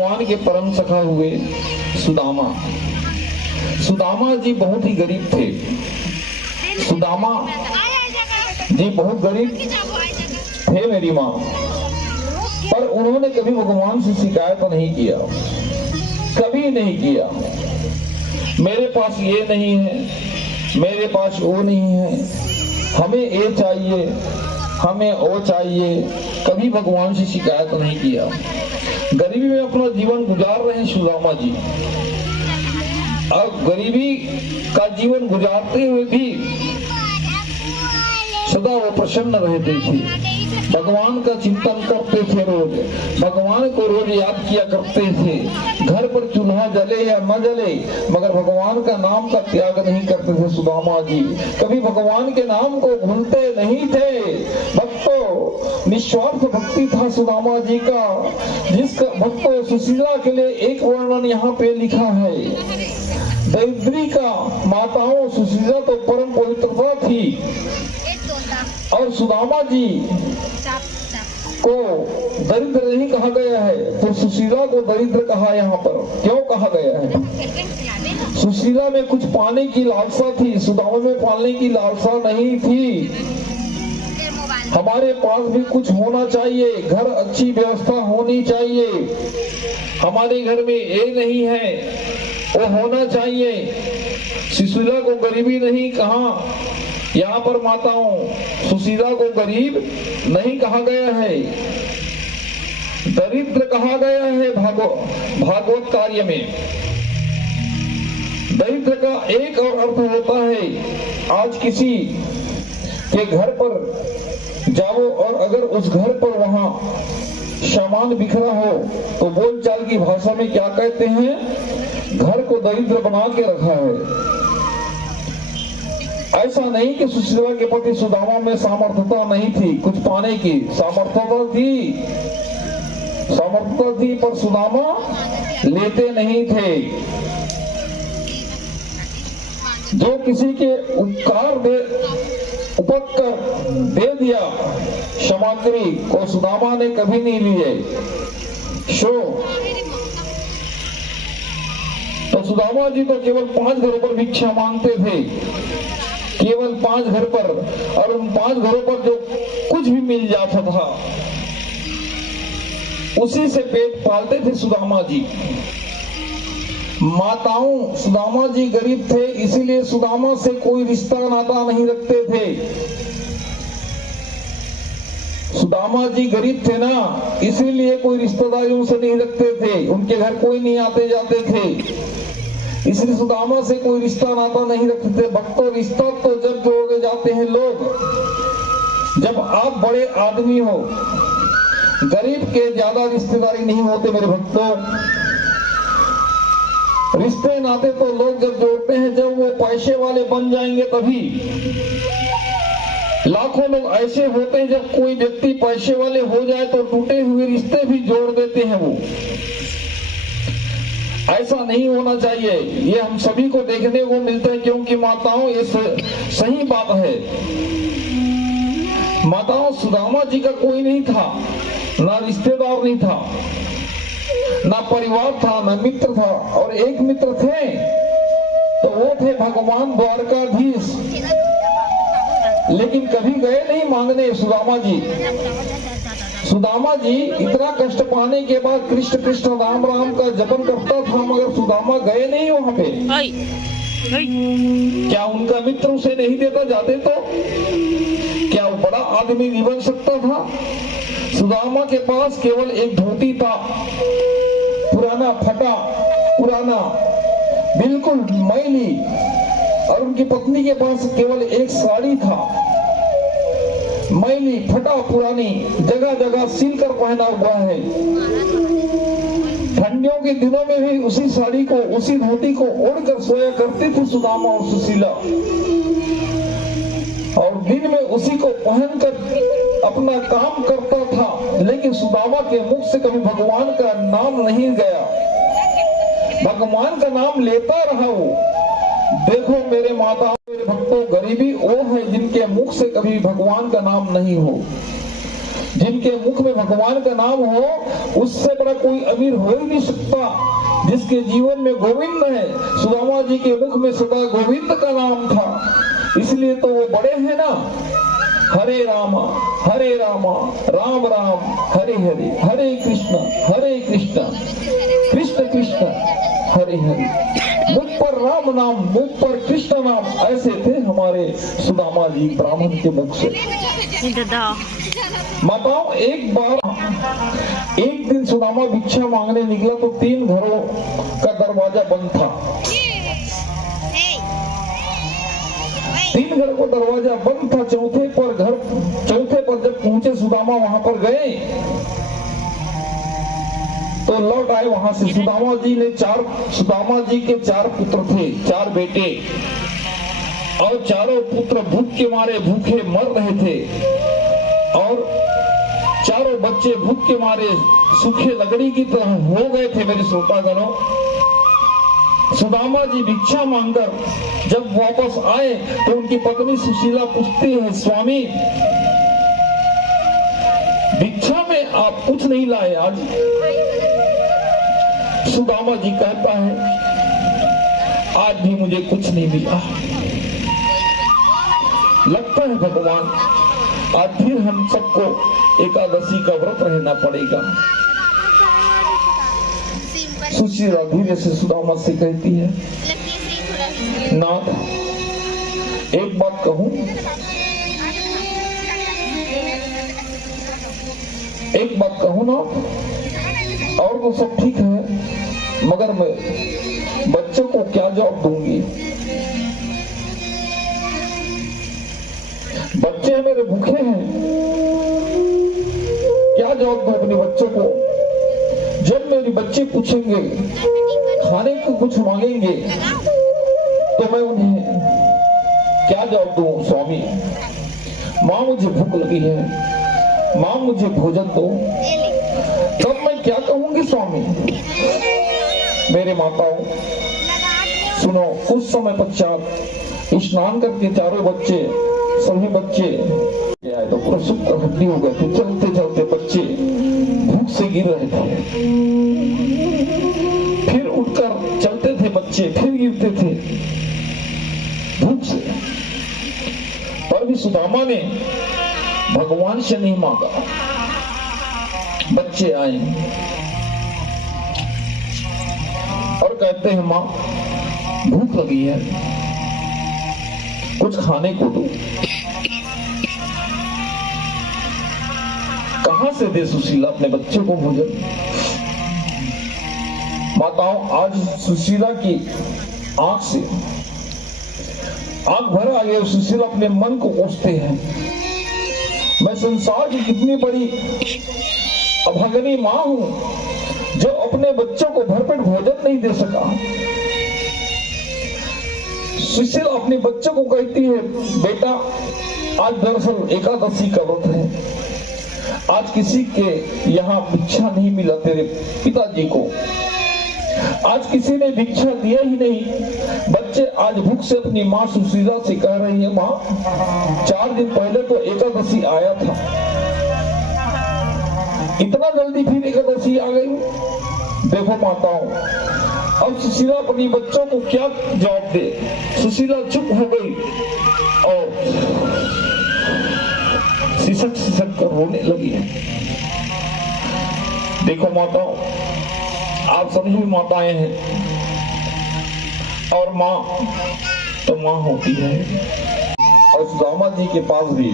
भगवान के परम सखा हुए सुदामा। सुदामा जी बहुत ही गरीब थे। सुदामा जी बहुत गरीब थे मेरी माँ, पर उन्होंने कभी भगवान से शिकायत नहीं किया, कभी नहीं किया। मेरे पास ये नहीं है, मेरे पास वो नहीं है, हमें ये चाहिए, हमें वो चाहिए, कभी भगवान से शिकायत नहीं किया। गरीबी में अपना जीवन गुजार रहे हैं सुदामा जी। अब गरीबी का जीवन गुजारते हुए भी सदा वो प्रसन्न रहते थे, भगवान का चिंतन करते थे, रोज भगवान को रोज याद किया करते थे। घर पर चूल्हा जले या न जले मगर भगवान का नाम का त्याग नहीं करते थे सुदामा जी। कभी भगवान के नाम को भूलते नहीं थे। भक्तों, निस्वार्थ भक्ति था सुदामा जी का, जिसका भक्तों सुशीला के लिए एक वर्णन यहाँ पे लिखा है। दरिद्री का माताओं सुशीला तो परम पवित्रता थी, और सुदामा जी को दरिद्र नहीं कहा गया है, तो सुशीला को दरिद्र कहा यहाँ पर क्यों कहा गया है? सुशीला में कुछ पाने की लालसा थी, सुदामा में पाने की लालसा नहीं थी। हमारे पास भी कुछ होना चाहिए, घर अच्छी व्यवस्था होनी चाहिए। हमारे घर में ये नहीं है, वो होना चाहिए। सुशीला को गरीबी नहीं कहा, यहाँ पर माताओं सुशीला को गरीब नहीं कहा गया है, दरिद्र कहा गया है। भागवत कार्य में दरिद्र का एक और अर्थ होता है, आज किसी के घर पर जाओ और अगर उस घर पर वहां सामान बिखरा हो तो बोलचाल की भाषा में क्या कहते हैं? घर को दरिद्र बना के रखा है। ऐसा नहीं कि सुशीला के पति सुदामा में सामर्थ्यता नहीं थी, कुछ पाने की सामर्थ्यता थी, पर सुदामा लेते नहीं थे। जो किसी के उपकार दे दिया सामग्री को सुदामा ने कभी नहीं लिए। तो सुदामा जी तो केवल 5 घरों पर भिक्षा मांगते थे, केवल 5 घर पर, और उन 5 घरों पर जो कुछ भी मिल जाता था उसी से पेट पालते थे सुदामा जी। माताओं सुदामा जी गरीब थे, इसीलिए सुदामा से कोई रिश्ता नाता नहीं रखते थे। सुदामा जी गरीब थे ना, इसीलिए कोई रिश्तेदारी उनसे नहीं रखते थे, उनके घर कोई नहीं आते जाते थे, इसलिए सुदामा से कोई रिश्ता नाता नहीं रखते थे। भक्तों, रिश्ता तो जब जोड़े जाते हैं लोग जब आप बड़े आदमी हो, गरीब के ज्यादा रिश्तेदारी नहीं होते मेरे भक्तों। रिश्ते नाते तो लोग जब जोड़ते हैं जब वो पैसे वाले बन जाएंगे तभी। लाखों लोग ऐसे होते हैं जब कोई व्यक्ति पैसे वाले हो जाए तो टूटे हुए रिश्ते भी जोड़ देते हैं वो। ऐसा नहीं होना चाहिए, ये हम सभी को देखने को मिलता है, क्योंकि माताओं ये सही बात है। माताओं सुदामा जी का कोई नहीं था, ना रिश्तेदार नहीं था, ना परिवार था, ना मित्र था, और एक मित्र थे तो वो थे भगवान द्वारकाधीश। लेकिन कभी गए नहीं मांगने सुदामा जी। सुदामा जी इतना कष्ट पाने के बाद कृष्ण कृष्ण राम राम का जपन करता था, मगर सुदामा गए नहीं वहां पे। क्या उनका मित्र उसे नहीं देता जाते तो? क्या वो बड़ा आदमी नहीं बन सकता था? सुदामा के पास केवल एक धोती था, पुराना फटा पुराना बिल्कुल मैली, और उनकी पत्नी के पास केवल एक साड़ी था, मैली फटा पुरानी, जगह जगह सिल कर पहना हुआ है। ठंडियों के दिनों में भी उसी साड़ी को, उसी धोती को ओढ़कर सोया करते थे सुदामा और सुशीला, और दिन में उसी को पहनकर अपना काम करता था। लेकिन सुदामा के मुख से कभी भगवान का नाम नहीं गया, भगवान का नाम लेता रहा वो। देखो मेरे माताओं मेरे भक्तों, गरीबी वो है जिनके मुख से कभी भगवान का नाम नहीं हो। जिनके मुख में भगवान का नाम हो, उससे बड़ा कोई अमीर हो ही नहीं सकता। जिसके जीवन में गोविंद है, सुदामा जी के मुख में सदा गोविंद का नाम था, इसलिए तो वो बड़े हैं ना। हरे राम राम राम हरे हरे, हरे कृष्ण कृष्ण कृष्ण हरे हरे। मुख पर राम नाम, मुख पर कृष्ण नाम, ऐसे थे हमारे सुदामा जी ब्राह्मण के मुख से। माताओं, एक दिन सुदामा भिक्षा मांगने निकला तो 3 घरों का दरवाजा बंद था। 3 घर को दरवाजा बंद था। चौथे पर जब पहुंचे सुदामा वहां पर गए तो लौट आए वहां से। सुदामा जी के 4 पुत्र थे, 4 बेटे, और चारों पुत्र भूख के मारे भूखे मर रहे थे, और चारों बच्चे भूख के मारे सूखे लकड़ी की तरह हो गए थे। मेरे श्रोतागणों, सुदामा जी भिक्षा मांगकर जब वापस आए तो उनकी पत्नी सुशीला पूछती है, स्वामी भिक्षा में आप कुछ नहीं लाए आज? सुदामा जी कहता है, आज भी मुझे कुछ नहीं मिला। लगता है भगवान आज फिर हम सबको एकादशी का व्रत रहना पड़ेगा। सुशीला धीरे से सुदामा से कहती है, नाथ एक बात कहूं, ना, और तो सब ठीक है, मगर मैं बच्चों को क्या जवाब दूंगी? बच्चे मेरे भूखे हैं, क्या जवाब दूं अपने बच्चों को? जब मेरे बच्चे पूछेंगे, खाने को कुछ मांगेंगे, तो मैं उन्हें क्या जवाब दूं? स्वामी, माँ मुझे भूख लगी है, माँ मुझे भोजन दो, तब मैं क्या कहूंगी स्वामी? मेरे माताओं सुनो, कुछ समय पश्चात स्नान करके चारों बच्चे, सभी बच्चे आए तो पूरा सुख हड्डी हो गए थे। चलते चलते बच्चे भूख से गिर रहे थे, फिर उठकर चलते थे बच्चे, फिर गिरते थे भूख से। पर भी सुदामा ने भगवान से नहीं मांगा। बच्चे आए और कहते हैं, माँ भूख लगी है, कुछ खाने को दो। कहां से दे सुशीला अपने बच्चे को भोजन? माताओं, आज सुशीला की आंख से आंख भर आ गई। सुशीला अपने मन को कोसते हैं, मैं संसार की कितनी बड़ी अभागनी मां हूं जो अपने बच्चों को भरपेट भोजन नहीं दे सका। सुशीला अपने बच्चों को कहती है, बेटा आज दरअसल एकादशी का व्रत है, आज किसी के यहाँ भिक्षा नहीं मिला तेरे पिताजी को, आज किसी ने भिक्षा दिया ही नहीं। बच्चे आज भूख से अपनी माँ सुशीला से कह रही है, माँ 4 दिन पहले तो एकादशी आया था, इतना जल्दी फिर एकादशी आ गई। देखो माताओं, अब सुशीला अपनी बच्चों को क्या जवाब दे? सुशीला चुप हो गई और सिसक कर रोने लगी। देखो माताओं, आप सभी माताएं हैं, और माँ तो माँ होती है। और सुदामा जी के पास भी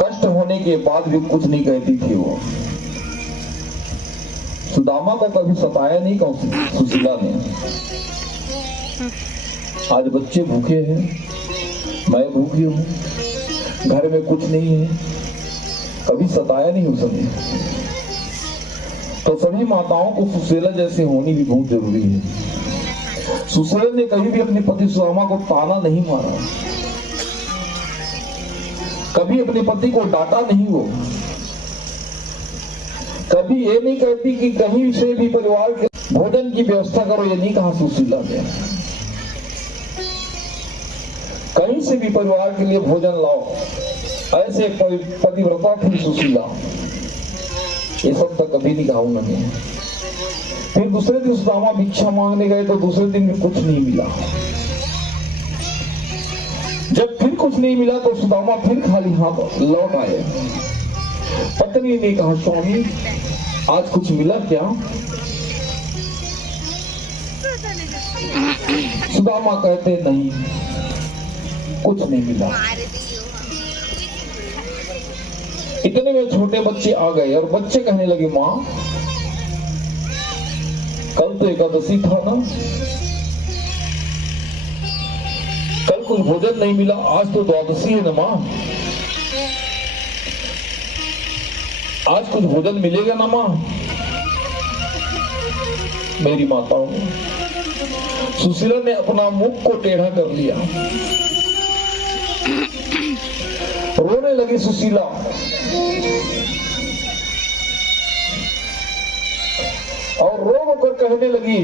कष्ट होने के बाद भी कुछ नहीं कहती थी। वो सुदामा को कभी सताया नहीं सुशीला ने। आज बच्चे भूखे हैं, मैं भूखी हूं, घर में कुछ नहीं है, कभी सताया नहीं उसने। तो सभी माताओं को सुशीला जैसे होनी भी बहुत जरूरी है। सुशीला ने कभी भी अपने पति सुदामा को ताना नहीं मारा, कभी अपने पति को डांटा नहीं। वो कभी ये नहीं कहती कि कहीं से भी परिवार के भोजन की व्यवस्था करो, ये नहीं कहा सुशीला ने। कहीं से भी परिवार के लिए भोजन लाओ। ऐसे पतिव्रता थी सुशीला, ये सब तक कभी नहीं कहा उन्होंने। फिर दूसरे दिन सुदामा भिक्षा मांगने गए तो दूसरे दिन भी कुछ नहीं मिला। जब फिर कुछ नहीं मिला तो सुदामा फिर खाली हाथ लौट आए। पत्नी ने कहा, स्वामी आज कुछ मिला क्या? सुदामा कहते, नहीं कुछ नहीं मिला। इतने में छोटे बच्चे आ गए और बच्चे कहने लगे, माँ कल तो एकादशी था ना, कल कुछ भोजन नहीं मिला, आज तो द्वादशी है ना माँ, आज कुछ भोजन मिलेगा ना माँ? मेरी माताओं, सुशीला ने अपना मुख को टेढ़ा कर लिया, रोने लगी सुशीला। और रो रो कर कहने लगी,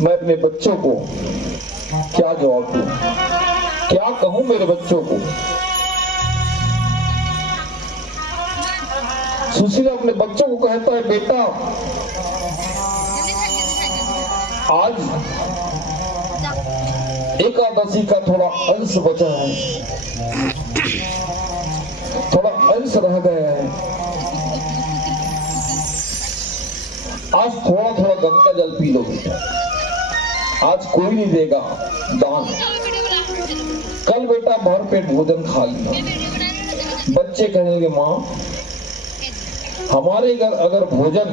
मैं अपने बच्चों को क्या जवाब दूं, क्या कहूं मेरे बच्चों को? सुशीला अपने बच्चों को कहता है, बेटा आज एकादशी का थोड़ा अंश बचा है, थोड़ा अंश रह गया है, आज थोड़ा थोड़ा गंगा जल पी लो बेटा, आज कोई नहीं देगा दान, कल बेटा भर पेट भोजन खा लेना। बच्चे कहने लगे, माँ हमारे घर अगर भोजन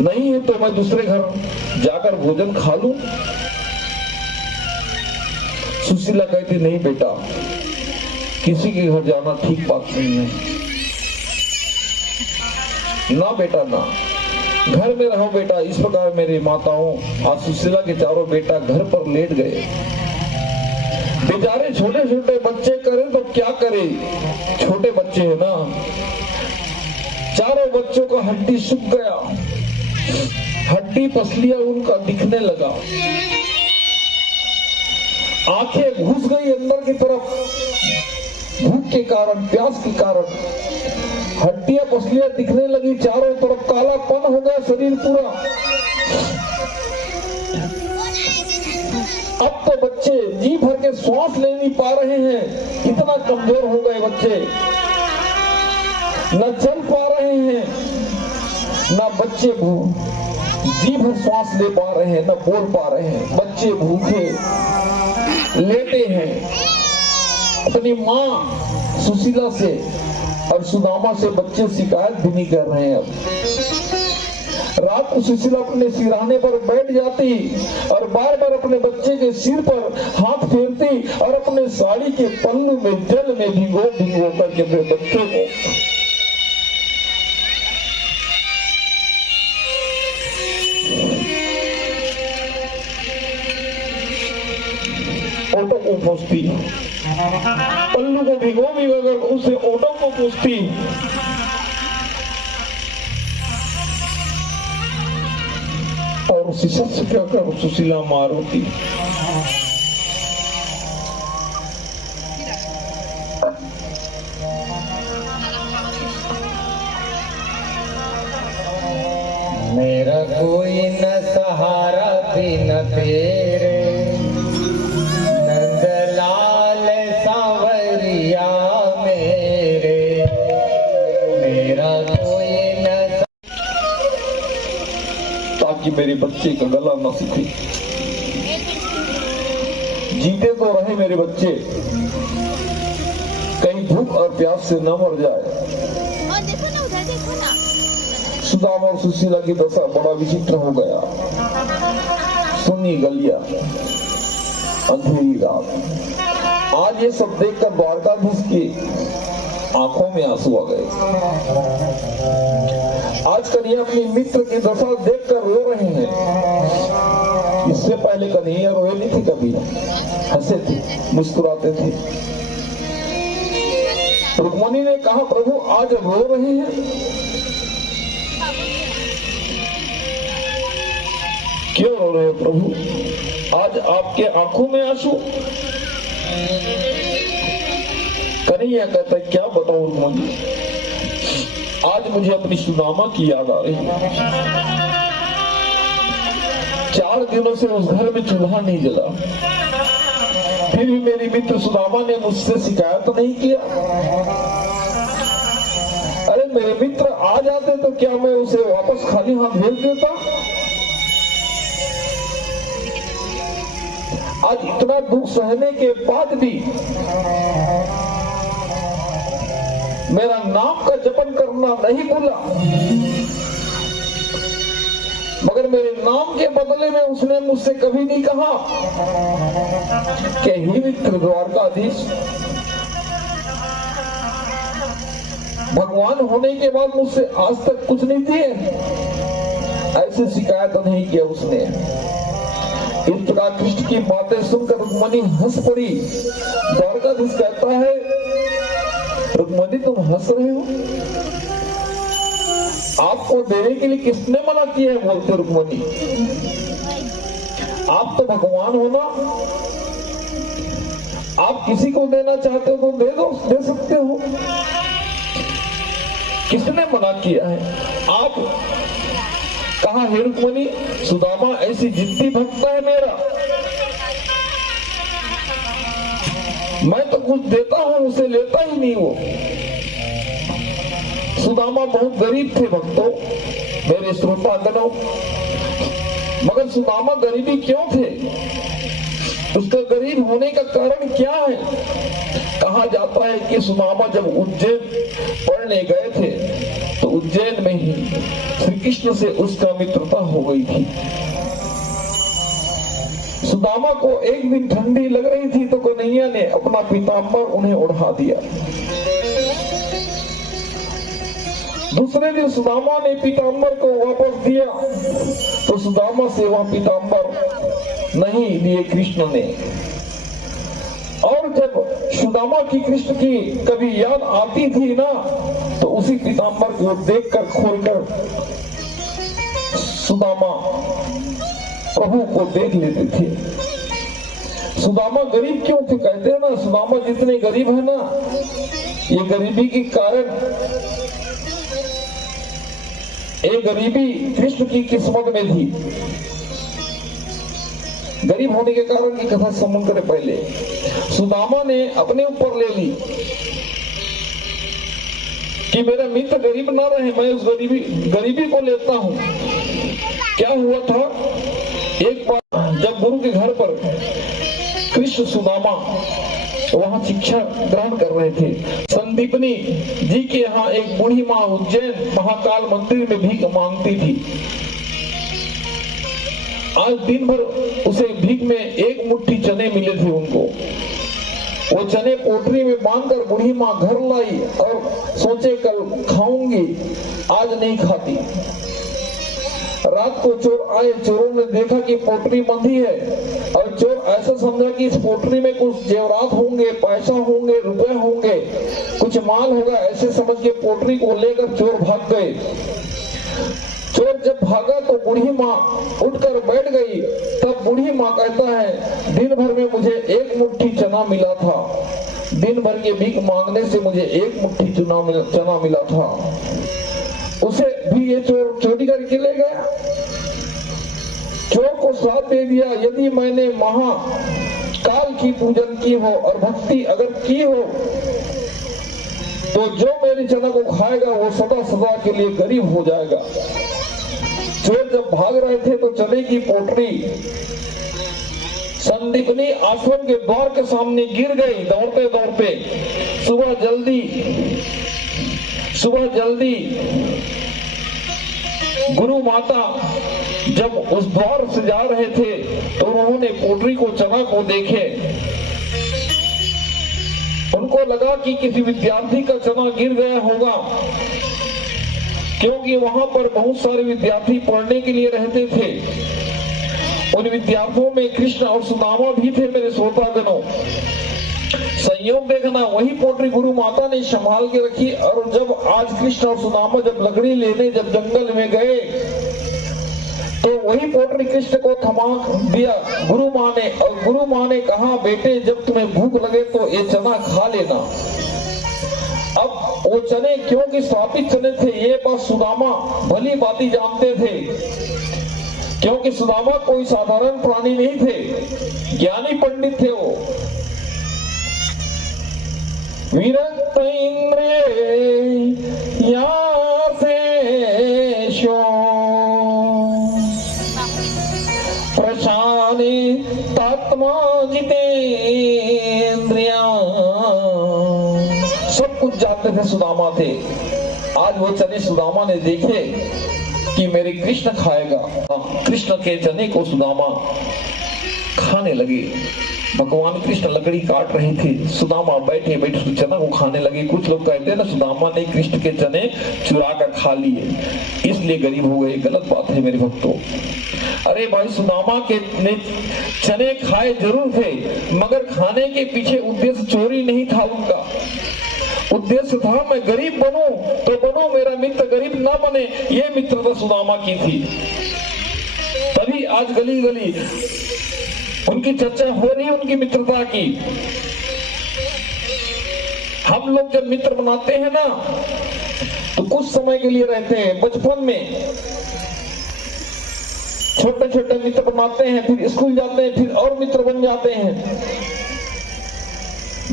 नहीं है तो मैं दूसरे घर जाकर भोजन खा लूं? सुशीला कहती, नहीं बेटा, किसी के घर जाना ठीक बात नहीं है, ना बेटा ना, घर में रहो बेटा। इस प्रकार मेरी माताओं, आज सुशीला के चारों बेटा घर पर लेट गए। बेचारे छोटे छोटे बच्चे करें तो क्या करे, छोटे बच्चे हैं ना। चारों बच्चों का हड्डी सूख गया, हड्डी पसलियां उनका दिखने लगा, आंखें घुस गई अंदर की तरफ, भूख के कारण, प्यास के कारण हड्डियां पसलियां दिखने लगी, चारों तरफ कालापन हो गया शरीर पूरा। अब तो बच्चे जी भर के श्वास ले नहीं पा रहे हैं, इतना कमजोर हो गए बच्चे, न चल पा रहे हैं, न बच्चे जी भर श्वास ले पा रहे हैं, न बोल पा रहे हैं। बच्चे भूखे लेटे हैं। अपनी माँ सुशीला से और सुदामा से बच्चे शिकायत भी नहीं कर रहे हैं। अब रात को सुशीला अपने सिरहाने पर बैठ जाती और बार बार अपने बच्चे के सिर पर हाथ फेरती और अपने साड़ी के पल्लू में जल में भिगो भिगो करके अपने बच्चों को ओटो को पूछती, पल्लू को भिगो भिगो उसे ओटो को पूछती। और उसी सबसे क्या कर सुशीला मार होती। मेरा कोई न सहारा भी न तेरे, नंदलाल सांवरिया मेरे, मेरा कोई न, ताकि मेरे बच्चे का गला न सूखे, जीते तो रहे मेरे बच्चे, कहीं भूख और प्यास से न मर जाए। सुदामा और सुशीला की दशा बड़ा विचित्र हो गया। सुनी गलियां, अंधेरी रात। आज ये सब देखकर द्वारकाधीश की आंखों में आंसू आ गए। आज कन्हैया अपनी मित्र की दशा देखकर रो रहे हैं। इससे पहले कन्हैया रोए नहीं थे, कभी हंसे थे, मुस्कुराते थे। रुक्मणी ने कहा, प्रभु आज रो रहे हैं? क्यों रो रहे हो प्रभु? आज आपके आंखों में आंसू? कन्हैया कहता है, क्या बताऊं रुक्मणी, आज मुझे अपनी सुदामा की याद आ रही है। 4 दिनों से उस घर में चूल्हा नहीं जला, फिर भी मेरी मित्र सुदामा ने मुझसे शिकायत नहीं किया। अरे मेरे मित्र आ जाते तो क्या मैं उसे वापस खाली हाथ भेज देता? आज इतना दुख सहने के बाद भी मेरा नाम का जपन करना नहीं भूला, मगर मेरे नाम के बदले में उसने मुझसे कभी नहीं कहा कि हे मित्र द्वारकाधीश, भगवान होने के बाद मुझसे आज तक कुछ नहीं दिए, ऐसी शिकायत नहीं किया उसने। इस प्रकार कृष्ण की बातें सुनकर रुक्मणी हंस पड़ी। द्वारकाधीश कहता है, रुक्मणी तुम हंस रहे हो? आपको देने के लिए किसने मना किया है? बोलते रुक्मणी, आप तो भगवान हो ना, आप किसी को देना चाहते हो तो दे दो, दे सकते हो। किसने मना किया है? आप कहा, हे रुक्मणी, सुदामा ऐसी जिद्दी भक्त है मेरा, मैं तो कुछ देता हूं उसे लेता ही नहीं वो। सुदामा बहुत गरीब थे भक्तों, मेरे श्रोतागणों, मगर सुदामा गरीबी क्यों थे? उसका गरीब होने का कारण क्या है? कहा जाता है कि सुदामा जब उज्जैन पढ़ने गए थे तो उज्जैन में ही श्री कृष्ण से उसका मित्रता हो गई थी। सुदामा को एक दिन ठंडी लग रही थी तो कन्हैया ने अपना पीताम्बर उन्हें ओढ़ा दिया। दूसरे दिन सुदामा ने पीताम्बर को वापस दिया तो सुदामा से वह पीताम्बर नहीं लिए कृष्ण ने। और जब सुदामा की कृष्ण की कभी याद आती थी ना, तो उसी पीताम्बर को देखकर खोलकर सुदामा प्रभु को देख लेते थे। सुदामा गरीब क्यों थे? कहते हैं ना, सुदामा जितने गरीब है ना, ये गरीबी के कारण, ये गरीबी कृष्ण की किस्मत में थी। गरीब होने के कारण की कथा समझ करें। पहले सुदामा ने अपने ऊपर ले ली कि मेरा मित्र गरीब ना रहे, मैं उस गरीबी को लेता हूं। क्या हुआ था, एक बार जब गुरु के घर पर कृष्ण सुदामा वहां शिक्षा ग्रहण कर रहे थे, संदीपनी जी के यहाँ एक बूढ़ी माँ उज्जैन महाकाल मंदिर में भीख मांगती थी। आज दिन भर उसे भीख में एक मुट्ठी चने मिले थे उनको। वो चने पोटली में बांधकर बूढ़ी माँ घर लाई और सोचे कल खाऊंगी, आज नहीं खाती। रात को चोर आए, चोरों ने देखा कि पोटली बंधी है और चोर ऐसा समझा कि इस पोटली में कुछ जेवरात होंगे, पैसा होंगे, रुपए होंगे, कुछ माल होगा, ऐसे समझ के पोटली को लेकर चोर भाग गए। चोर जब भागा तो बूढ़ी माँ उठकर बैठ गई। तब बूढ़ी माँ कहता है, दिन भर में मुझे एक मुट्ठी चना मिला था, दिन भर के भीख मांगने से मुझे एक मुट्ठी चना मिला था, उसे भी ये चोर चोरी करके ले गया। चोर को श्राप दे दिया, यदि मैंने महाकाल की पूजन की हो और भक्ति अगर की हो तो जो मेरे चना को खाएगा वो सदा सदा के लिए गरीब हो जाएगा। चोर जब भाग रहे थे तो चने की पोटली संदीपनी आश्रम के द्वार के सामने गिर गई। दौड़ते दौड़ते सुबह जल्दी गुरु माता जब उस द्वार से जा रहे थे तो उन्होंने पोटली को चना को देखे। उनको लगा कि किसी विद्यार्थी का चना गिर गया होगा, क्योंकि वहां पर बहुत सारे विद्यार्थी पढ़ने के लिए रहते थे। उन विद्यार्थियों में कृष्ण और सुदामा भी थे। मेरे श्रोतागणों, संयोग देखना, वही पोटरी गुरु माता ने संभाल के रखी। और जब आज कृष्ण और सुदामा जब लकड़ी लेने जब जंगल में गए तो वही पोटरी कृष्ण को थमा दिया गुरु माँ ने। और गुरु माँ ने कहा, बेटे जब तुम्हें भूख लगे तो ये चना खा लेना। अब वो चने क्योंकि श्रापित चने थे, ये बात सुदामा भली भांति जानते थे, क्योंकि सुदामा कोई साधारण प्राणी नहीं थे, ज्ञानी पंडित थे वो। विरक्त इंद्रिय प्रशानी तात्मा जितेंद्रिया, सब कुछ जानते थे, सुदामा थे। आज वो चने सुदामा ने देखे कि मेरे कृष्ण खाएगा। कृष्ण के चने को सुदामा खाने लगे। भगवान कृष्ण लकड़ी काट रहे थे, सुदामा बैठे बैठे चना को खाने लगे। कुछ लोग कहते हैं ना, सुदामा ने कृष्ण के चने चुरा कर खा लिए इसलिए गरीब हो गए। गलत बात है मेरे भक्तों। अरे भाई, सुदामा के ने चने खाए जरूर थे, मगर खाने के पीछे उद्देश्य चोरी नहीं था उनका। उद्देश्य था मैं गरीब बनूं तो बनूं, मेरा मित्र गरीब ना बने, ये मित्रता सुदामा की थी। तभी आज गली गली उनकी चर्चा हो रही है, उनकी मित्रता की। हम लोग जब मित्र बनाते हैं ना तो कुछ समय के लिए रहते हैं। बचपन में छोटे छोटे मित्र बनाते हैं, फिर स्कूल जाते हैं, फिर और मित्र बन जाते हैं।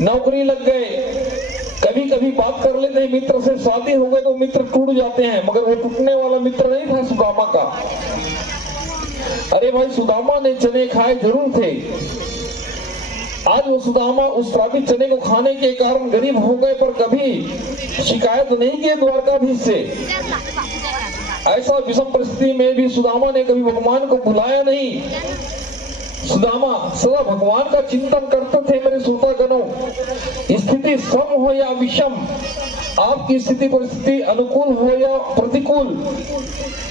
नौकरी लग गए, कभी कभी बात कर लेते हैं मित्र से, शादी हो गए तो मित्र टूट जाते हैं, मगर वो टूटने वाला मित्र नहीं था सुदामा का। अरे भाई, सुदामा ने चने खाए जरूर थे। आज वो सुदामा उस श्रापित चने को खाने के कारण गरीब हो गए, पर कभी शिकायत नहीं की द्वारकाधीश से। ऐसा विषम परिस्थिति में भी सुदामा ने कभी भगवान को बुलाया नहीं। सुदामा सदा भगवान का चिंतन करते थे। मेरे श्रोतागणों, स्थिति सम हो या विषम, आपकी स्थिति परिस्थिति अनुकूल हो या प्रतिकूल,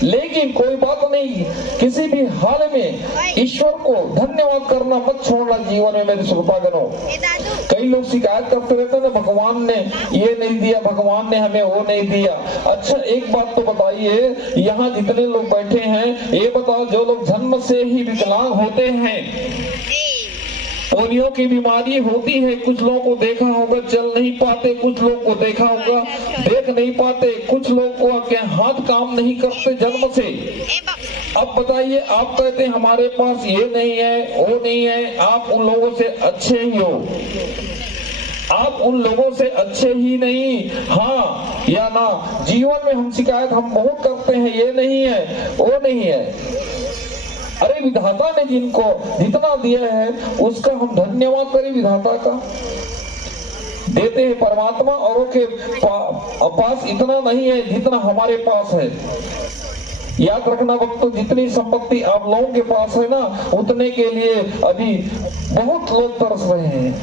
लेकिन कोई बात नहीं, किसी भी हाल में ईश्वर को धन्यवाद करना मत छोड़ना जीवन में। मेरे श्रोतागणों, कई लोग शिकायत करते रहते हैं, भगवान ने ये नहीं दिया, भगवान ने हमें वो नहीं दिया। अच्छा, एक बात तो बताइए, यहाँ जितने लोग बैठे हैं, ये बताओ, जो लोग जन्म से ही विकलांग होते हैं, पोलियो की बीमारी होती है, कुछ लोगों को देखा होगा चल नहीं पाते, कुछ लोग को देखा होगा देख नहीं पाते, कुछ लोग को के हाथ काम नहीं करते जन्म से। अब बताइए, आप कहते हैं हमारे पास ये नहीं है वो नहीं है, आप उन लोगों से अच्छे ही हो। आप उन लोगों से अच्छे ही नहीं, हाँ या ना। जीवन में हम शिकायत हम बहुत करते हैं, ये नहीं है वो नहीं है। अरे विधाता ने जिनको जितना दिया है उसका हम धन्यवाद करें। विधाता का देते हैं परमात्मा, औरों के पास इतना नहीं है जितना हमारे पास है। याद रखना भक्तों, जितनी संपत्ति आप लोगों के पास है ना, उतने के लिए अभी बहुत लोग तरस रहे हैं।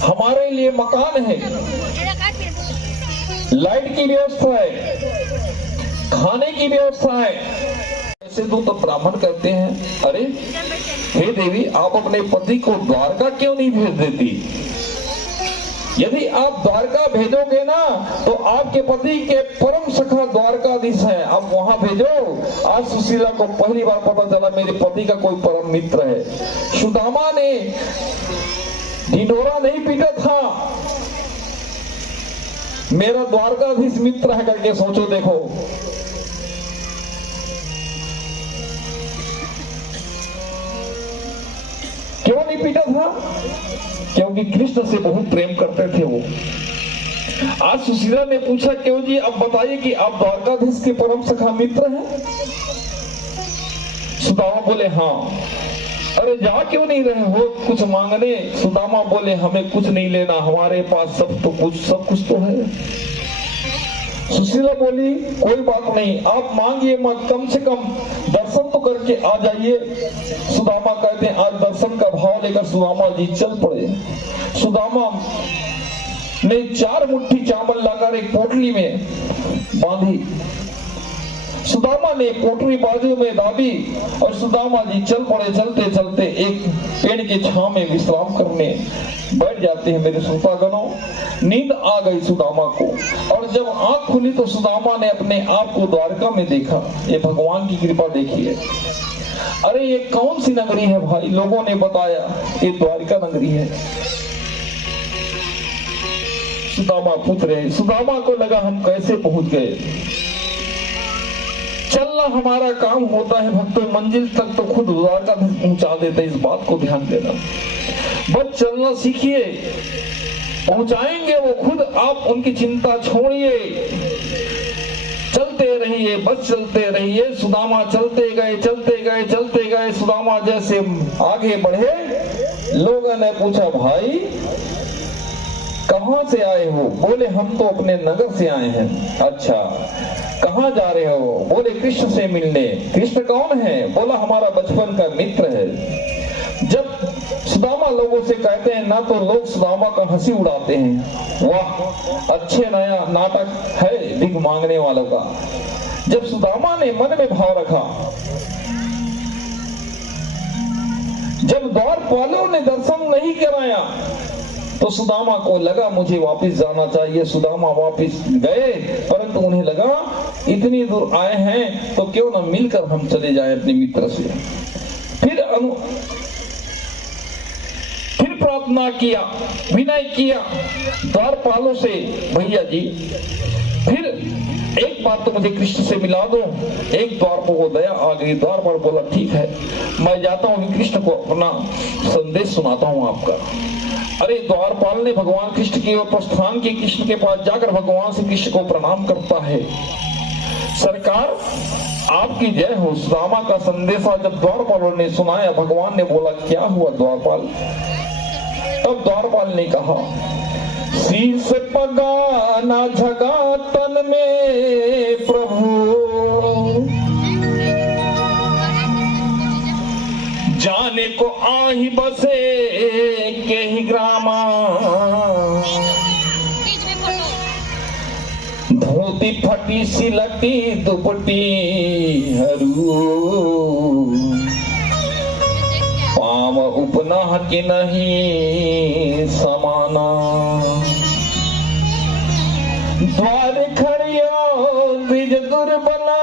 हमारे लिए मकान है, लाइट की व्यवस्था है, खाने की व्यवस्था है। ऐसे तो ब्राह्मण कहते हैं, अरे हे देवी, आप अपने पति को द्वारका क्यों नहीं भेज देती? यदि आप द्वारका भेजोगे ना तो आपके पति के परम सखा द्वारकाधीश है, आप वहां भेजो। आज सुशीला को पहली बार पता चला मेरे पति का कोई परम मित्र है। सुदामा ने ढिंढोरा नहीं पीटा था, मेरा द्वारकाधीश मित्र है करके सोचो। देखो, क्यों नहीं पीटा था? क्योंकि कृष्ण से बहुत प्रेम करते थे वो। आज सुशीला ने पूछा, क्यों जी, अब बताइए कि आप द्वारकाधीश के परम सखा मित्र हैं? सुदामा बोले हाँ। अरे जा क्यों नहीं रहे हो कुछ मांगने? सुदामा बोले हमें कुछ नहीं लेना, हमारे पास सब कुछ तो है। सुशीला बोली कोई बात नहीं, आप मांगिए मत, कम से कम दर्शन तो करके आ जाइए। सुदामा कहते हैं आज दर्शन का भाव लेकर सुदामा जी चल पड़े। सुदामा ने 4 मुट्ठी चावल लाकर एक पोटली में बांधी। सुदामा ने कोठरी बाजू में दाबी और सुदामा जी चल पड़े। चलते चलते एक पेड़ के छांव में विश्राम करने बैठ जाते हैं। मेरे श्रोतागणों, नींद आ गई सुदामा को और जब आंख खुली तो सुदामा ने अपने आप को द्वारका में देखा। ये भगवान की कृपा देखिए। अरे ये कौन सी नगरी है भाई? लोगों ने बताया ये द्वारिका नगरी है। सुदामा पूछ रहे, सुदामा को लगा हम कैसे पहुंच गए। चलना हमारा काम होता है भक्तों, मंजिल तक तो खुद द्वारका पहुंचा देते, इस बात को ध्यान देना। बस चलना सीखिए, पहुंचाएंगे वो खुद, आप उनकी चिंता छोड़िए। चलते रहिए, बस चलते रहिए। सुदामा चलते गए चलते गए चलते गए। सुदामा जैसे आगे बढ़े, लोगों ने पूछा भाई कहां से आए हो? बोले हम तो अपने नगर से आए हैं। अच्छा, कहां जा रहे हो? बोले कृष्ण से मिलने। कृष्ण कौन है? बोला हमारा बचपन का मित्र है। जब सुदामा लोगों से कहते हैं ना तो लोग सुदामा का हंसी उड़ाते हैं, वाह अच्छे नया नाटक है भीख मांगने वालों का। जब सुदामा ने मन में भाव रखा, जब द्वारपालों ने दर्शन नहीं कराया तो सुदामा को लगा मुझे वापस जाना चाहिए। सुदामा वापस गए, परंतु उन्हें लगा इतनी दूर आए हैं तो क्यों ना मिलकर हम चले जाएं अपने मित्र से। फिर प्रार्थना किया, विनय किया द्वारपालों से, भैया जी फिर एक बात तो मुझे कृष्ण से मिला दो। एक द्वारपाल को दया आ गई। द्वारपाल बोला ठीक है, मैं जाता हूँ कृष्ण को अपना संदेश सुनाता हूँ आपका। अरे द्वारपाल ने भगवान कृष्ण की ओर प्रस्थान की। कृष्ण के पास जाकर भगवान से कृष्ण को प्रणाम करता है। सरकार आपकी जय हो। सुदामा का संदेशा जब द्वारपालों ने सुनाया, भगवान ने बोला क्या हुआ द्वारपाल? तब द्वारपाल ने कहा शीश पगाना झगा तन में प्रभु, जाने को आही बसे के ही ग्रामा, धोती फटी सिलटी दुपटी हरू, पाम उपना के नहीं समाना, द्वार खड़ियो द्विज दुर्बला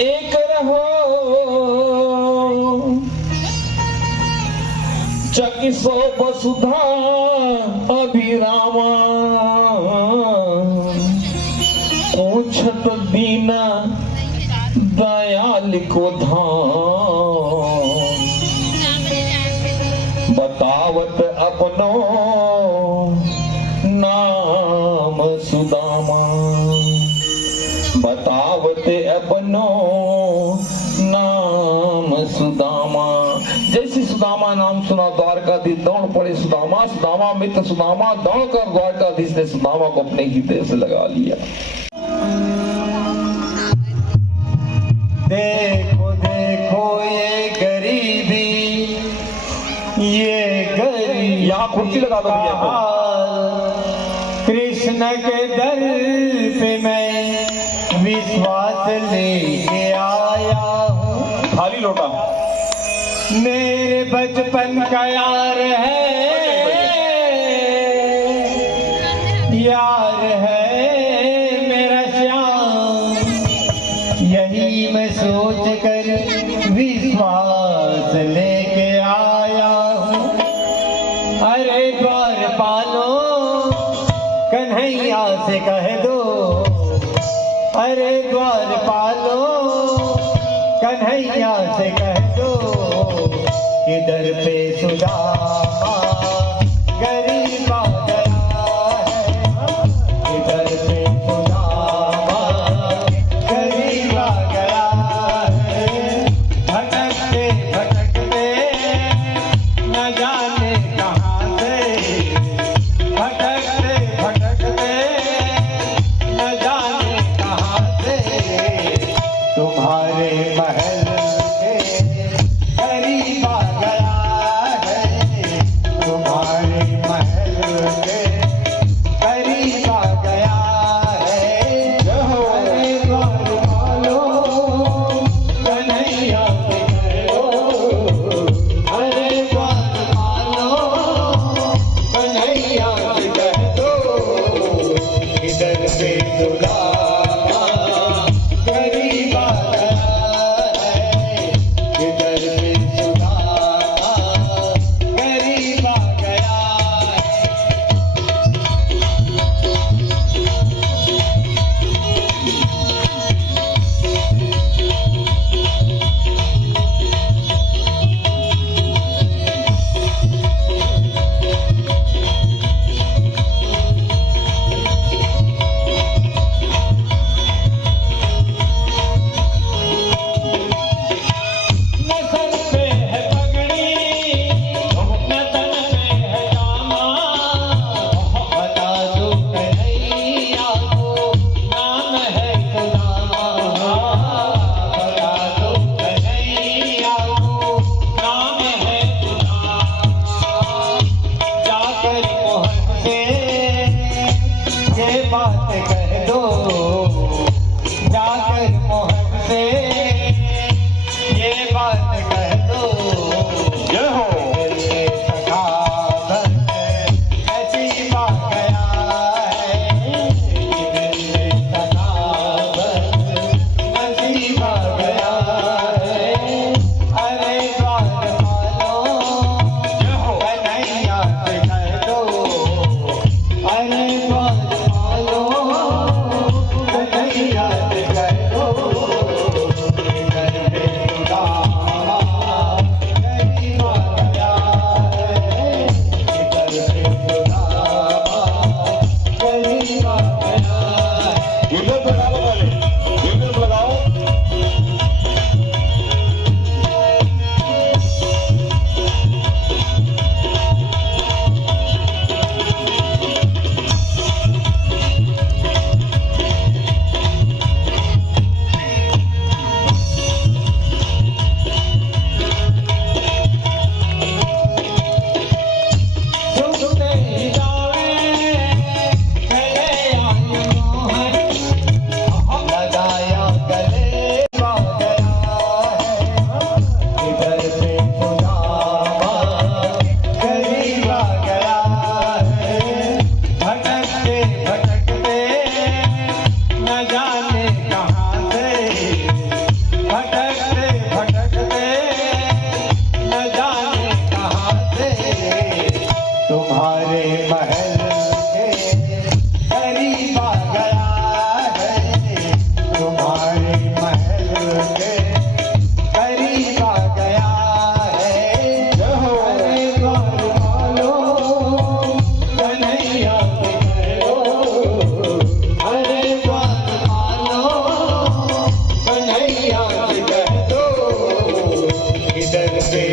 एक रहो, चकिसो वसुधा अभिरामा, पूछत दीना दयाल को धाम, बतावत अपनो नाम सुदामा, बतावत अपनो नाम सुदामा। जैसे सुदामा नाम सुना द्वारकाधीश दौड़ पड़े। सुदामा सुदामा मित्र सुदामा, दौड़कर द्वारकाधीश ने सुदामा को अपने हृदय से लगा लिया। देखो देखो ये गरीबी, ये गरीबी, यहाँ कुर्सी लगा दो भैया। कृष्ण के दर पे मैं विश्वास लेके आया हूँ। खाली लोटा मेरे बचपन का यार है, यार है मेरा श्याम, यही मैं सोच कर विश्वास लेके आया हूँ। अरे द्वारपालो कन्हैया से कह दो, अरे द्वारपालो कन्हैया से कह दो, इधर पे सुदामा गरीब आ गया है, इधर पे सुदामा गरीब आ गया है। भटकते भटकते न जाने कहाँ से, भटकते भटकते न जाने कहाँ से, तुम्हारे महल के करीब आ गया है, तुम्हारे महल के करीब आ गया है। अरे द्वारपालो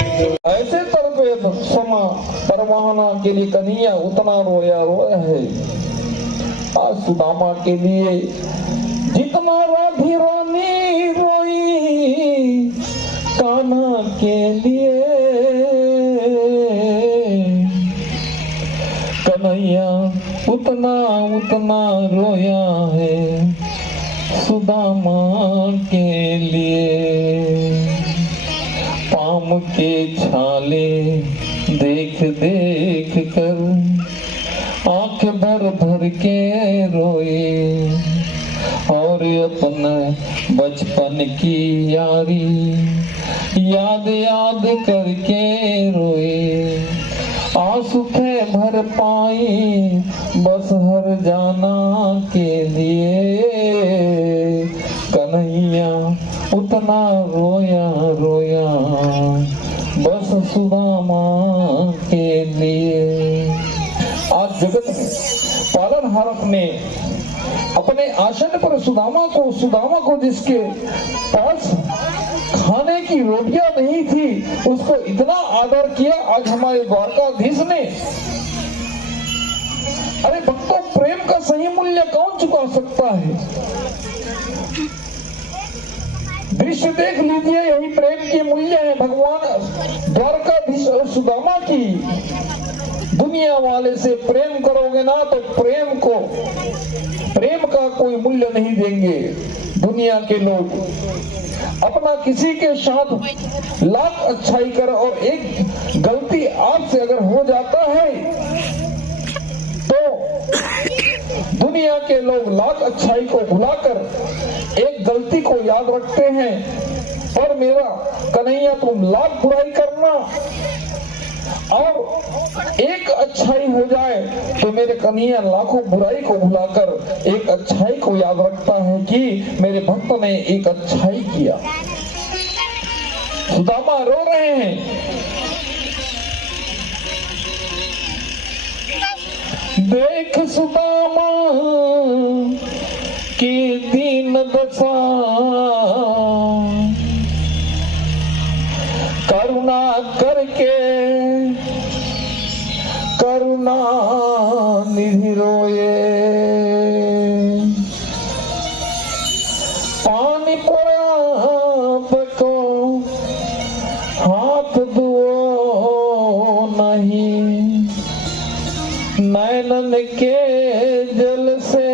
ऐसे तरफे समा परवाना के लिए कन्हैया उतना रोया रोया है। आज सुदामा के लिए जितना राधी रानी रोई कान्हा के लिए, कन्हैया उतना उतना रोया है सुदामा के लिए। पाम के छाले देख देख कर आंख भर भर के रोए, और अपने बचपन की यारी याद याद करके रोए। आंसू थे भर पाई बस हर जाना के लिए, कन्हैया उतना रोया रोया बस सुदामा के लिए। आज जगत में पालनहार अपने आसन पर सुदामा को जिसके पास खाने की रोटियां नहीं थी उसको इतना आदर किया। आज हमारे द्वारकाधीश ने, अरे भक्तों, प्रेम का सही मूल्य कौन चुका सकता है? दृश्य देख लीजिए, यही प्रेम के मूल्य है। भगवान द्वारकाधीश और सुदामा की। दुनिया वाले से प्रेम करोगे ना तो प्रेम का कोई मूल्य नहीं देंगे। दुनिया के लोग अपना किसी के साथ लाख अच्छाई कर और एक गलती आपसे अगर हो जाता है तो दुनिया के लोग लाख अच्छाई को भुलाकर एक गलती को याद रखते हैं। और मेरा कन्हैया तुम लाख बुराई करना और एक अच्छाई हो जाए तो मेरे कन्हैया लाखों बुराई को भुलाकर एक अच्छाई को याद रखता है कि मेरे भक्त ने एक अच्छाई किया। सुदामा रो रहे हैं। देख सुदामा की दीन दशा, करुणा करके करुणा निधि रोए। पानी पड़ा को हाथ धुओ नहीं, नैनन के जल से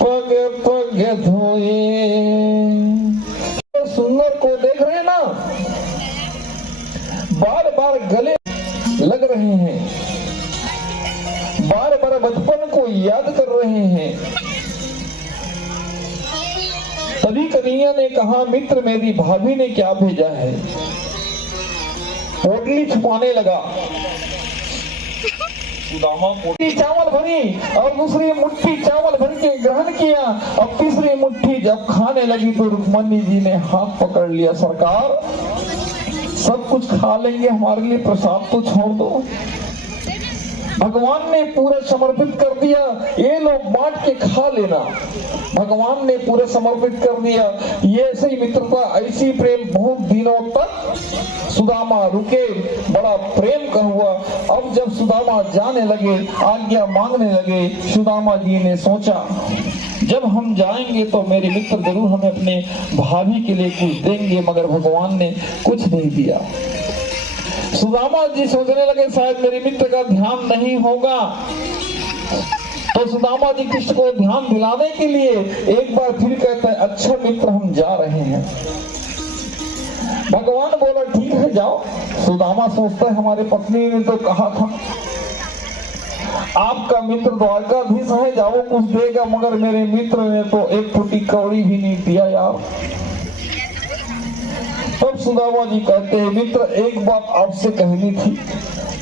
पग पग धोए। सुंदर को देख रहे हैं ना, बार बार गले लग रहे हैं, बार बार बचपन को याद कर रहे हैं। तभी कन्हैया ने कहा, मित्र मेरी भाभी ने क्या भेजा है। पोटली छुपाने लगा। सुदामा पोटली चावल भरी और दूसरी मुट्ठी चावल भर के ग्रहण किया। अब तीसरी मुट्ठी जब खाने लगी तो रुक्मणी जी ने हाथ पकड़ लिया, सरकार सब कुछ खा लेंगे, हमारे लिए प्रसाद तो छोड़ दो। भगवान ने पूरा समर्पित कर दिया, ये लोग बांट के खा लेना। भगवान ने पूरा समर्पित कर दिया। ये ऐसे ही मित्रता, ऐसी प्रेम बहुत दिनों तक सुदामा रुके, बड़ा प्रेम का हुआ। अब जब सुदामा जाने लगे, आज्ञा मांगने लगे, सुदामा जी ने सोचा जब हम जाएंगे तो मेरे मित्र जरूर हमें अपने भाभी के लिए कुछ देंगे, मगर भगवान ने कुछ नहीं दिया। सुदामा जी सोचने लगे शायद मेरे मित्र का ध्यान नहीं होगा, तो सुदामा जी कृष्ण को ध्यान दिलाने के लिए एक बार फिर कहते हैं, अच्छा मित्र हम जा रहे हैं। भगवान बोला ठीक है जाओ। सुदामा सोचता है हमारे पत्नी ने तो कहा था आपका मित्र द्वारकाधीश है, जाओ कुछ देगा, मगर मेरे मित्र ने तो एक फुटी कौड़ी भी नहीं दिया यार। तब सुदामा जी कहते हैं, मित्र एक बात आपसे कहनी थी,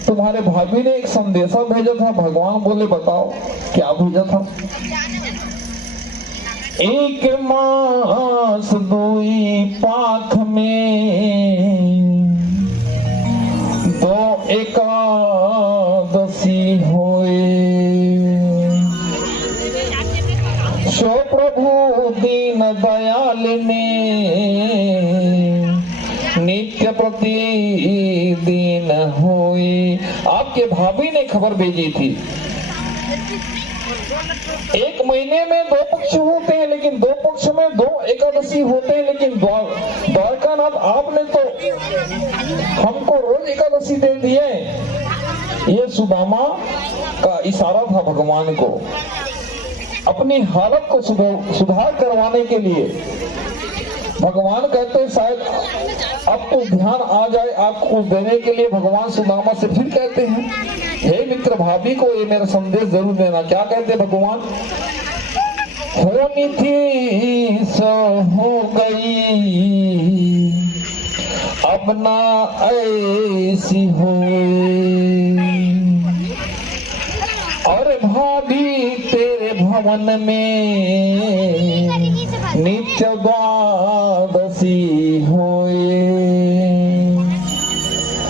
तुम्हारे भाभी ने एक संदेशा भेजा था। भगवान बोले बताओ क्या भेजा था। एक मास दुई पाख में दो एकादशी होए, सो प्रभु दीन दयाल ने नित्य प्रति दिन हुई। आपके भाभी ने खबर भेजी थी। एक महीने में 2 पक्ष होते हैं, लेकिन 2 पक्ष में 2 एकादशी होते हैं, लेकिन द्वारकानाथ आपने तो हमको रोज एकादशी दे दिए। ये सुदामा का इशारा था भगवान को अपनी हालत को सुधार करवाने के लिए। भगवान कहते हैं शायद आपको ध्यान आ जाए आपको देने के लिए। भगवान सुदामा से फिर कहते हैं, हे मित्र भाभी को ये मेरा संदेश जरूर देना। क्या कहते भगवान? होनी थी सो हो गई, अब ना ऐसी होए। और भाभी तेरे भवन में नित्य द्वादशी होए।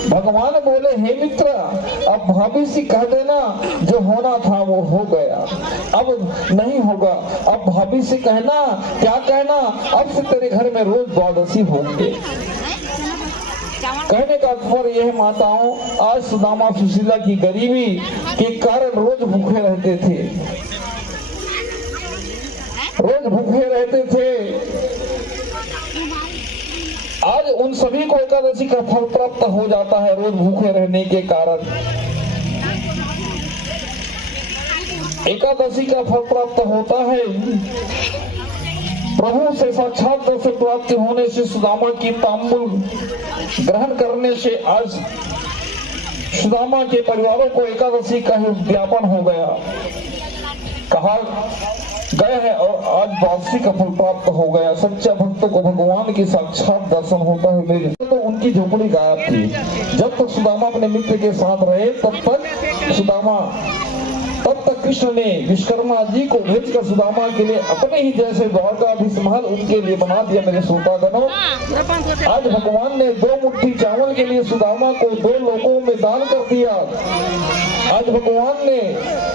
भगवान बोले, हे मित्र अब भाभी से कह देना जो होना था वो हो गया, अब नहीं होगा। अब भाभी से कहना, क्या कहना, अब से तेरे घर में रोज द्वादशी होंगे। कहने का तात्पर्य यह माताओं, आज सुदामा सुशीला की गरीबी के कारण रोज भूखे रहते थे, रोज भूखे रहते थे। आज उन सभी को एकादशी का फल प्राप्त हो जाता है रोज भूखे रहने के कारण। एकादशी का फल प्राप्त होता है प्रभु से साक्षात दर्शन प्राप्ति होने से, सुदामा की तांबुल ग्रहण करने से आज सुदामा के परिवारों को एकादशी का ही उद्यापन हो गया, कहा गया है, और आज द्वादशी का फल प्राप्त हो गया। सच्चा भक्तों को भगवान की साक्षात दर्शन होता है। मेरे तो उनकी झोपड़ी गायब थी। जब तक सुदामा अपने मित्र के साथ रहे तब तक कृष्ण ने विश्वकर्मा जी को भेजकर सुदामा के लिए अपने ही जैसे द्वारकाधीश महल उनके लिए बना दिया। मेरे श्रोतागणों, आज भगवान ने 2 मुट्ठी चावल के लिए सुदामा को 2 लोकों में दान कर दिया। आज भगवान ने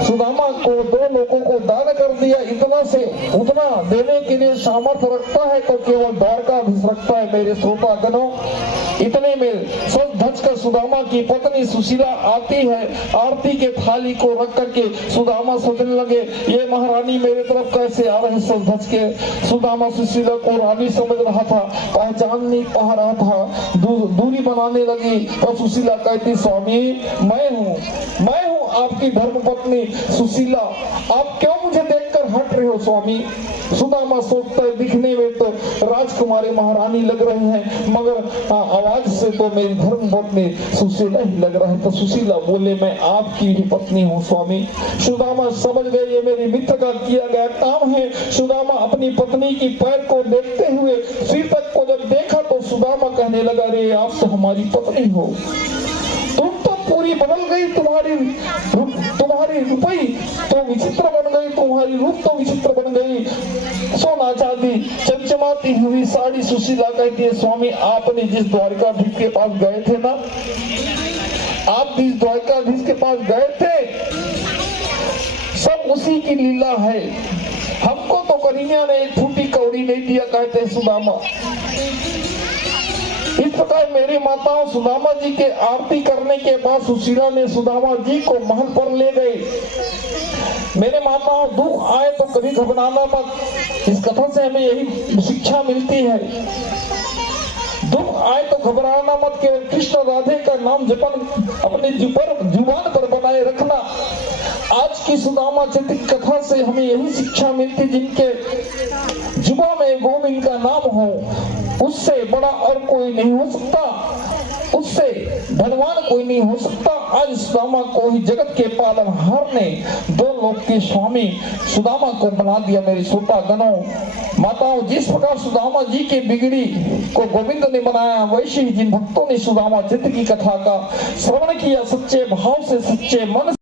सुदामा को 2 लोगों को दान कर दिया। इतना से उतना देने के लिए सामर्थ्य रखता है तो केवल द्वारकाधीश रखता है। मेरे श्रोतागणों, इतने में सज धज कर सुदामा की पत्नी सुशीला आती है। आरती के थाली को रख करके सुदामा सोचने लगे, ये महारानी मेरे तरफ कैसे आ रहे सज धज के। सुदामा सुशीला को रानी समझ रहा था, पहचान नहीं पा रहा था, दूरी बनाने लगी। और सुशीला कहती, स्वामी मैं हूँ आपकी धर्मपत्नी सुशीला, आप क्यों मुझे देखकर हट रहे हो स्वामी। सुदामा सोचता है, दिखने में तो राजकुमारी महारानी लग रही है, मगर आवाज से तो मेरी धर्मपत्नी सुशीला ही लग रहा है। तो सुशीला बोले, मैं आपकी ही पत्नी हूँ स्वामी। सुदामा समझ गए ये मेरे मित्र का किया गया काम है। सुदामा अपनी पत्नी की पैर को देखते हुए सिर तक को जब देखा तो सुदामा कहने लगा, रे आप तो हमारी पत्नी हो, तुम तो पूरी बदल गई, तुम्हारी रूपई तो विचित्र बन गई, तुम्हारी रूप तो विचित्र बन गई। सोना चांदी चमचमाती हुई साड़ी। सुशीला कहती है, स्वामी आपने जिस द्वारकाधीश के पास गए थे ना, आप जिस द्वारकाधीश के पास गए थे, सब उसी की लीला है। हमको तो करीमिया ने एक फूटी कौड़ी नहीं दिया, कहते सुदामा। इस प्रकार मेरी माताओं सुदामा जी के आरती करने के बाद सुशीला ने सुदामा जी को महल पर ले गए। मेरे माताओं, दुख आए तो कभी घबराना मत। इस कथा से हमें यही शिक्षा मिलती है, दुख आए तो घबराना मत। केवल कृष्ण राधे का नाम जपन अपने जुबान पर बनाए रखना। आज की सुदामा चरित कथा से हमें यही शिक्षा मिलती, जिनके जुबा में गोविंद का नाम हो, उससे बड़ा और कोई नहीं हो सकता, उससे धनवान कोई नहीं हो सकता। आज सुदामा को ही जगत के पालनहार ने, 2 लोक के स्वामी सुदामा को बना दिया। मेरी श्रोतागणों, माताओं, जिस प्रकार सुदामा जी के बिगड़ी को गोविंद ने बनाया, वैसे ही जिन भक्तों ने सुदामा चरित की कथा का श्रवण किया, सच्चे भाव से सच्चे मन